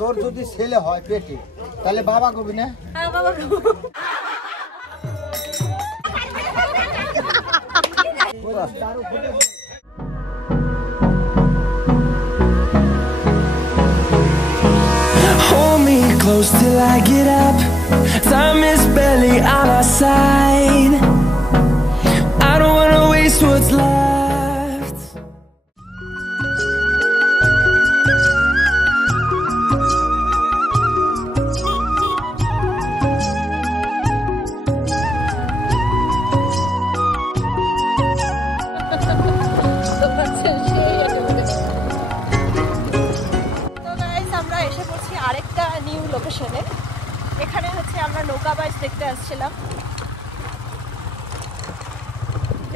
তোর যদি ছেলে হয় পেটে তাহলে বাবা কবি না? হ্যাঁ বাবা কব। Hold me close till I get up. Time is barely on our side. I don't wanna waste what's left. আরেকটা নিউ লোকেশনে, এখানে হচ্ছে আমরা নৌকা বাইচ দেখতে আসছিলাম।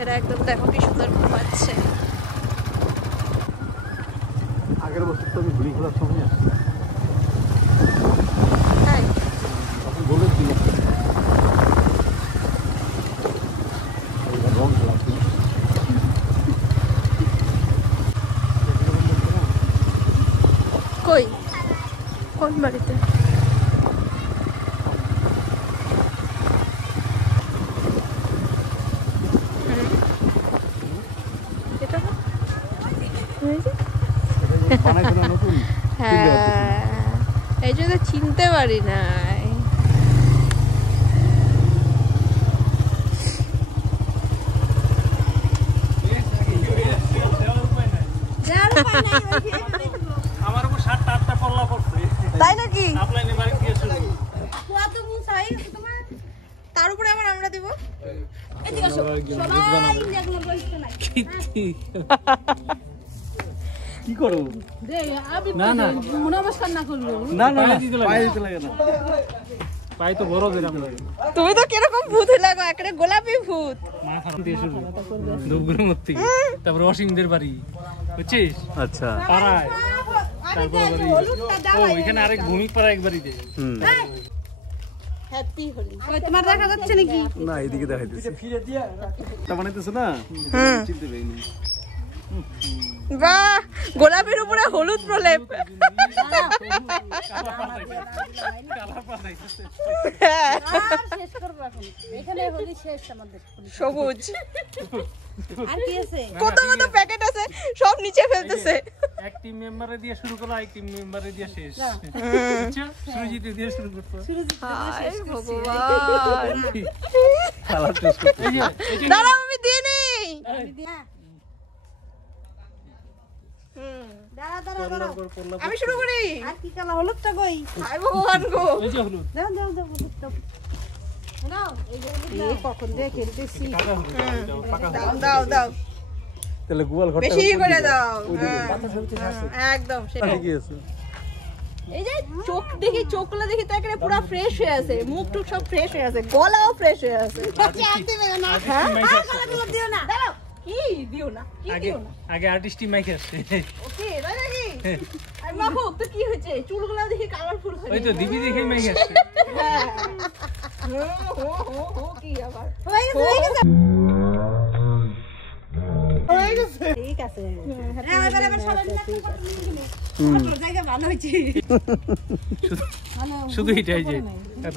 এরা একদম দেখো কি সুন্দর ঘুমাচ্ছে। আগের বছর তো আমি ঘুড়ি খোলার সময় আসছি, তখন বলেছিল রং খেলা কই কোন বাড়িতে? হ্যাঁ এই জন্য চিনতে পারি নাই। তাই নাকি? তার উপরে আবার আমরা দিব। কি করো? না না নমস্কার না করবো না না পায়ে দিতে লাগে না, পায়ে তো বড় দিলাম। তুমি তো কিরকম ভূত লাগো, একটা গোলাপি ভূত। মা খারাপ দিয়ে শুরু ধূপগুড়ি মূর্তি, তারপর অসীমদের বাড়ি বুঝছিস? আচ্ছা পাড়ায়, তারপর ও এখানে আরেক ভূমিক পাড়া এক বাড়িতে। হ্যাপি হোলি। তোমার দেখা যাচ্ছে নাকি? না এদিকে দেখাইতেছে, ফিরে দিয়া তা বানাইতেছ না, চিনতে পাইনি। বাহ, গোলাপের উপরে হলুদ প্রলেপ। সবুজ কত কত প্যাকেট আছে, সব নিচে ফেলতেছে। এক টিম মেম্বারে দিয়ে শুরু করা, এক টিম মেম্বারে দিয়ে শেষ। আচ্ছা সুরজিৎ দিয়ে শুরু করতে। হায় ভগবান, কালার টেস্ট করতে। দাঁড়াও আমি দিয়ে নেই। আমি শুরু করি। আর কি কালা হলুদটা কই? হায় ভগবান গো, এই যে হলুদ দাও দাও দাও হলুদটা দাও। এই কখন দিয়ে খেলতেছি। দাও দাও দাও, তাহলে গোয়াল ঘরটা বেশি করে দাও। একদম সেটা কি আছে? এই যে চোখ দেখি, চোখগুলো দেখি তো একেবারে পুরো ফ্রেশ হয়ে আছে, মুখ টুক সব ফ্রেশ হয়ে আছে, গলাও ফ্রেশ হয়ে আছে। দিও না, দাঁড়াও। কি দিও না, কি দিও না? আগে আর্টিস্টই মাইক আসছে। ওকে তাই নাকি? আর বাবু তো কি হয়েছে, চুলগুলো দেখি কালারফুল হয়ে। ওই তো দিবি দেখে মাইক আসছে। হ্যাঁ কি আবার হয়ে গেছে, হয়ে গেছে, ঠিক আছে। হ্যাঁ এবারে আবার সবাই মিলে জায়গা ভালো হয়েছে। শুধু এটাই যে এত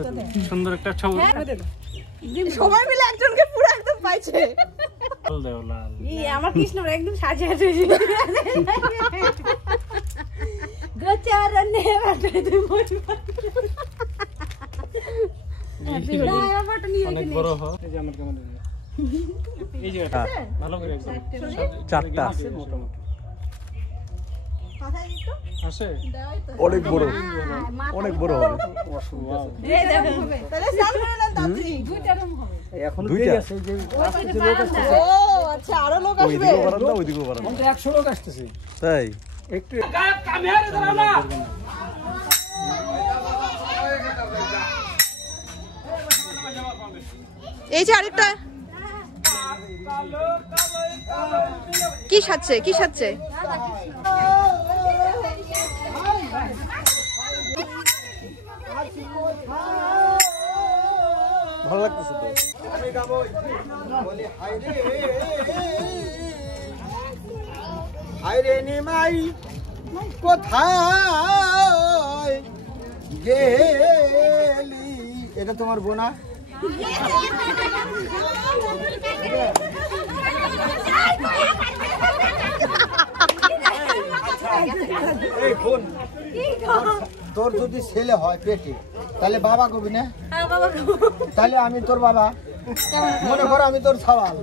সুন্দর একটা ছবি সবাই মিলে একজনকে পুরো একদম পাইছে। আমার কৃষ্ণ একদম সাজে আছে। অনেক বড় হয়। এই যে আমার কেমন এই যে ভালো করে চারটা আছে মোটামুটি। আছে অনেক বড়, অনেক বড় হবে। এই দেখো তাহলে স্টার্ট করে দেন তাড়াতাড়ি। দুইটা রুম হবে এখন দুইটা আছে যে আসছে লোক আসছে। ও আচ্ছা আরো লোক আসবে। ওইদিকেও বারান না, ওইদিকেও বারান। আমরা 100 লোক আসতেছে। তাই একটু ক্যামেরা ধরো না। এই যে আরেকটা কি সাজছে, কি সাজছে? ভালো লাগতেছে তো। আমি গাবো বলি হায় রে নিমাই কোথায় গেলি। এটা তোমার বোনা? এই বোন, তোর যদি ছেলে হয় পেটে তাহলে বাবা কবি না? তাহলে আমি তোর বাবা, মনে করো আমি তোর সওয়াল।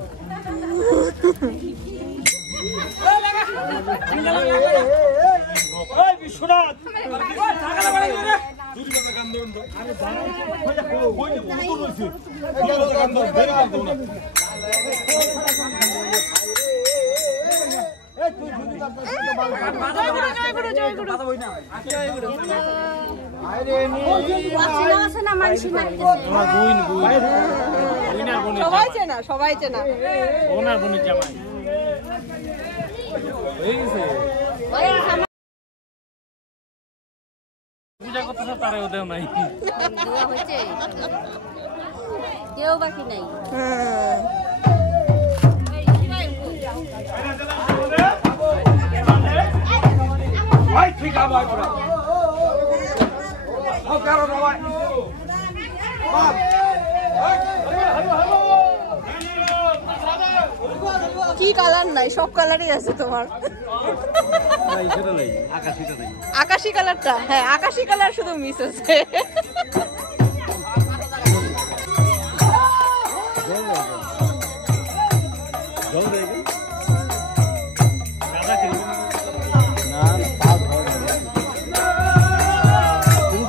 সবাই চেনা, সবাই চেনা। ওনার বোনের জামাই পূজা করতেছে তারে ওদেও নাই, কেউ বাকি নাই। কি কালার নাই? সব কালারই আছে তোমার। আকাশি কালারটা, হ্যাঁ আকাশি কালার শুধু মিস আছে।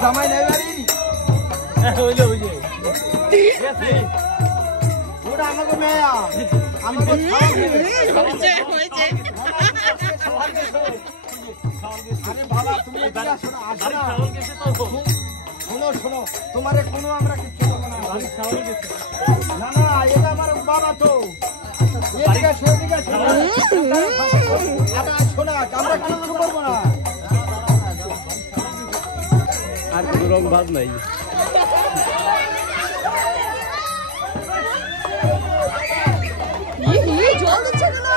জামাই নাই বাড়ি? ওটা আমাকে মেয়া, আমি তো শোনো শোনো, তোমার কোনো আমরা কিচ্ছু করবো না। না না, এটা আমার বাবা তো। শোনা, আমরা কিচ্ছু করবো না। আর কোনো রং ভাব নাই। জল দিচ্ছে কেন?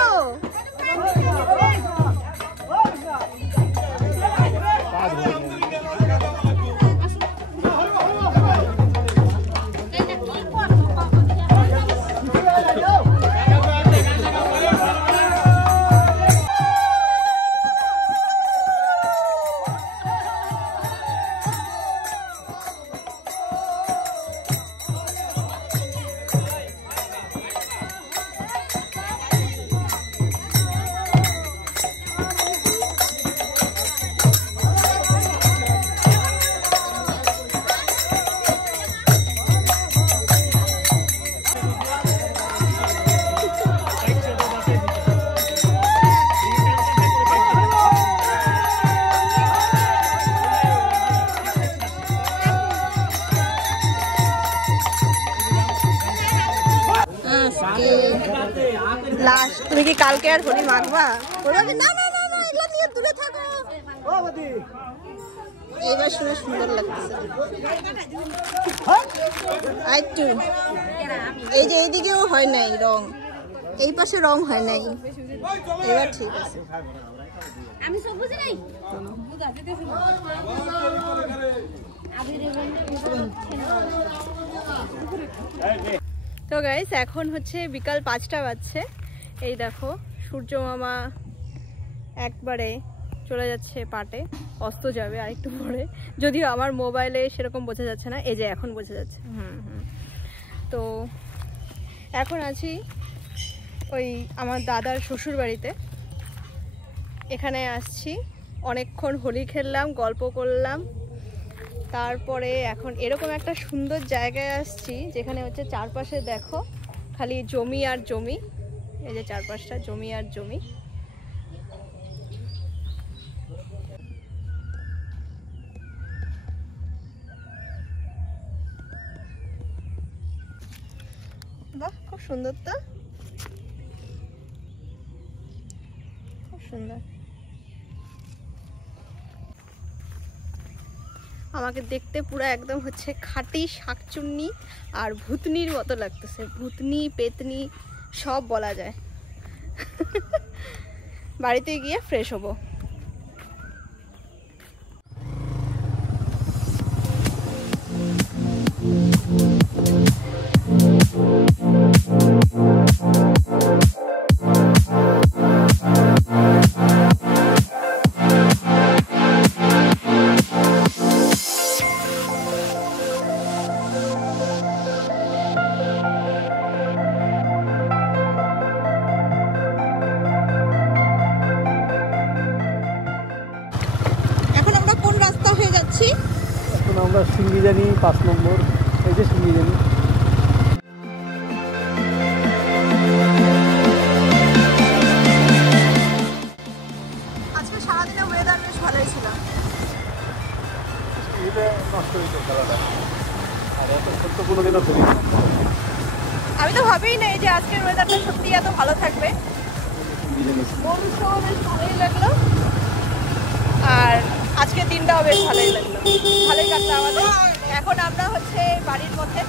লাস্ট তুমি কি কালকে আর হোলি মাখবা? বলবে না না না না, এগুলো নিয়ে দূরে থাকো। এইবার শুনে সুন্দর লাগতেছে। আইটু এই যে এইদিকেও হয় নাই রং, এই পাশে রং হয় নাই, এবার ঠিক আছে। আমি সব বুঝি নাই। তো গাইস এখন হচ্ছে বিকাল 5টা বাজছে। এই দেখো সূর্য মামা একবারে চলে যাচ্ছে পাটে, অস্ত যাবে আর একটু পরে, যদিও আমার মোবাইলে সেরকম বোঝা যাচ্ছে না। এই যে এখন বোঝা যাচ্ছে। তো এখন আছি ওই আমার দাদার শ্বশুর বাড়িতে। এখানে আসছি, অনেকক্ষণ হোলি খেললাম, গল্প করলাম, তারপরে এখন এরকম একটা সুন্দর জায়গায় আসছি যেখানে হচ্ছে চারপাশে দেখো খালি জমি আর জমি। এই যে চারপাশটা জমি আর জমি। বাহ, খুব সুন্দর তো, খুব সুন্দর। আমাকে দেখতে পুরো একদম হচ্ছে খাঁটি শাকচুন্নি আর ভূতনির মতো লাগতেছে। ভূতনি পেতনি সব বলা যায়। বাড়িতে গিয়ে ফ্রেশ হবো। আমরা সিঙ্গি জানি 5 নম্বর, এই যে সিঙ্গি জানি। আজকে সারাদিনে ওয়েদার বেশ ভালোই ছিল। আমি তো ভাবিই নাই যে আজকের ওয়েদারটা সত্যি এত ভালো থাকবে। মৌসুমও বেশ ভালোই লাগলো, আর আজকের দিনটাও বেশ ভালোই লাগলো, ভালোই কাটলো আমাদের। এখন আমরা হচ্ছে বাড়ির পথে,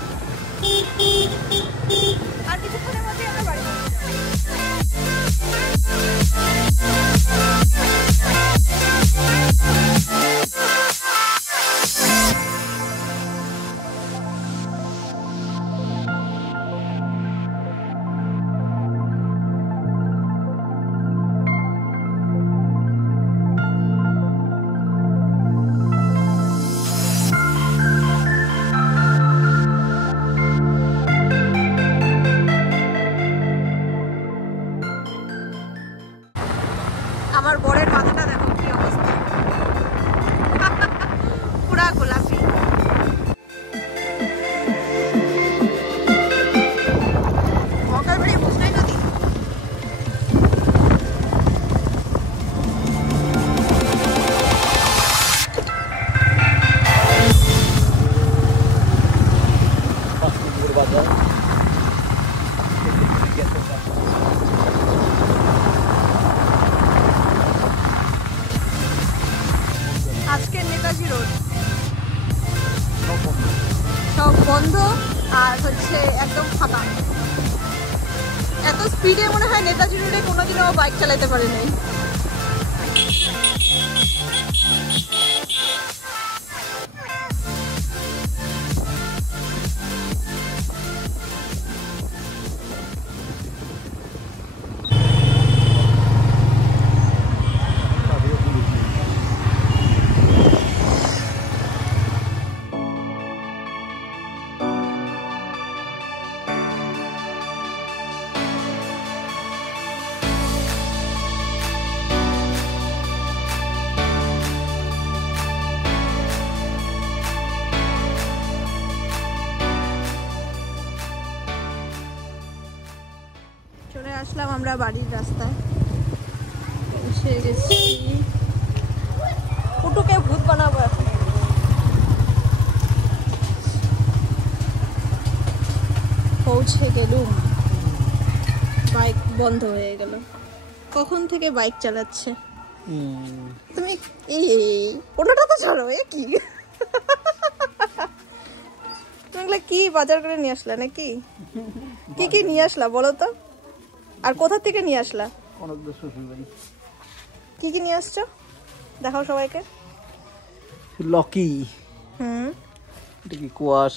আর কিছুক্ষণের মধ্যেই আমরা বাড়ির পথে যাবো। আমার বরের মাথাটা দেখো কি অবস্থা, পুরা গোলাপি। মকারবাড়ি বুঝলাই নদী। আজকের নেতাজি রোড সব বন্ধ, আর হচ্ছে একদম ফাঁকা। এত স্পিডে মনে হয় নেতাজি রোডে কোনোদিনও বাইক চালাতে পারে নাই। চলে আসলাম আমরা বাড়ির রাস্তায়, এসে গেছি। পুটুকে ভূত বানাবো এখন। পৌঁছে গেলুম, বাইক বন্ধ হয়ে গেল। কখন থেকে বাইক চালাচ্ছে তুমি? এই ওটা তো ছাড়ো, এ কি তুমি কি বাজার করে নিয়ে আসলা নাকি? কি কি নিয়ে আসলা বলো তো, আর কোথা থেকে নিয়ে আসলা? কি কি নিয়ে আসছো দেখাও সবাইকে। লকি, এটা কি কোয়াশ,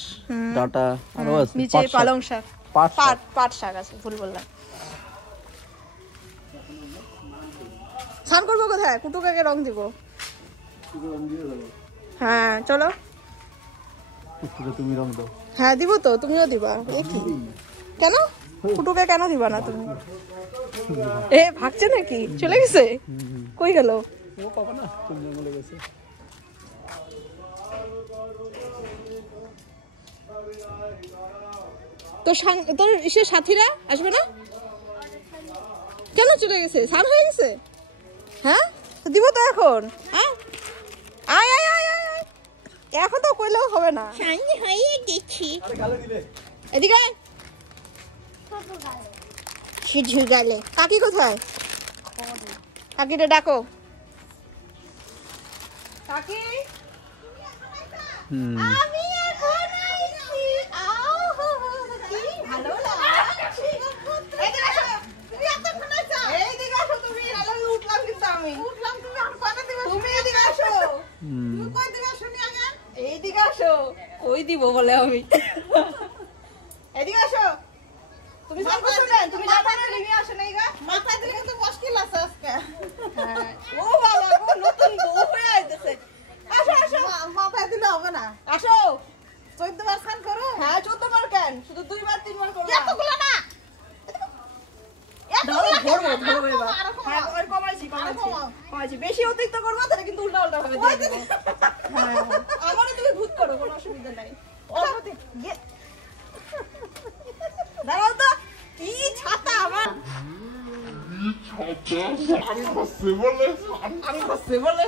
ডাটা, আরো আছে নিচে পালং শাক, পাট শাক আছে, ভুল বললাম। স্নান করবো কোথায়? কুটুকাকে রং দিব। হ্যাঁ চলো। তুমি রং দাও। হ্যাঁ দিব তো, তুমিও দিবা। এ কি কেন? কুটুকে কেন দিবা না তুমি? এ ভাগছে নাকি? চলে গেছে? কই গেল? তোর সে সাথীরা আসবে না কেন? চলে গেছে? স্নান হয়ে গেছে? হ্যাঁ দিব তো এখন। হ্যাঁ আয় আয় আয় আয় আয়, এখন তো কইলেও হবে না। সামনে হয়ে গেছি। এদিকে সিঁড়ি গেলে। কাকি কোথায়? কাকিটা ডাকো। কাকি আমি এখন আইছি। কি ভালো লাগছে। এদিকে আসো। তুমি এতক্ষণ আছো? এইদিকে আসো তুমি। আমি উঠলাম কিন্তু আমি। উঠলাম তুমি আর কয়টা দিবে? তুমি এদিকে আসো। তুমি কই দিকে আসো নি আগে? এইদিকে আসো। কই দিব বলে আমি। এদিকে আসো। তুমি সব কিছু জানো? তুমি জানো না লিমি আসে নাই গা? মাথা দিলে কিন্তু মুশকিল আছে আজকে। হ্যাঁ ও বাবা গো, নতুন বউ হয়ে আইতেছে। আসো আসো, মাথা দিলে হবে না। আসো 14 বার স্নান করো। হ্যাঁ 14 বার কেন, শুধু 2 বার 3 বার করো। এতগুলো না, বেশি অতিরিক্ত করবো তাহলে কিন্তু উল্টা উল্টা হবে। আমারও তুমি ভূত করো, কোনো অসুবিধা নাই। দাঁড়াও তো, কি ছাতা আমার। আমি বসে বলে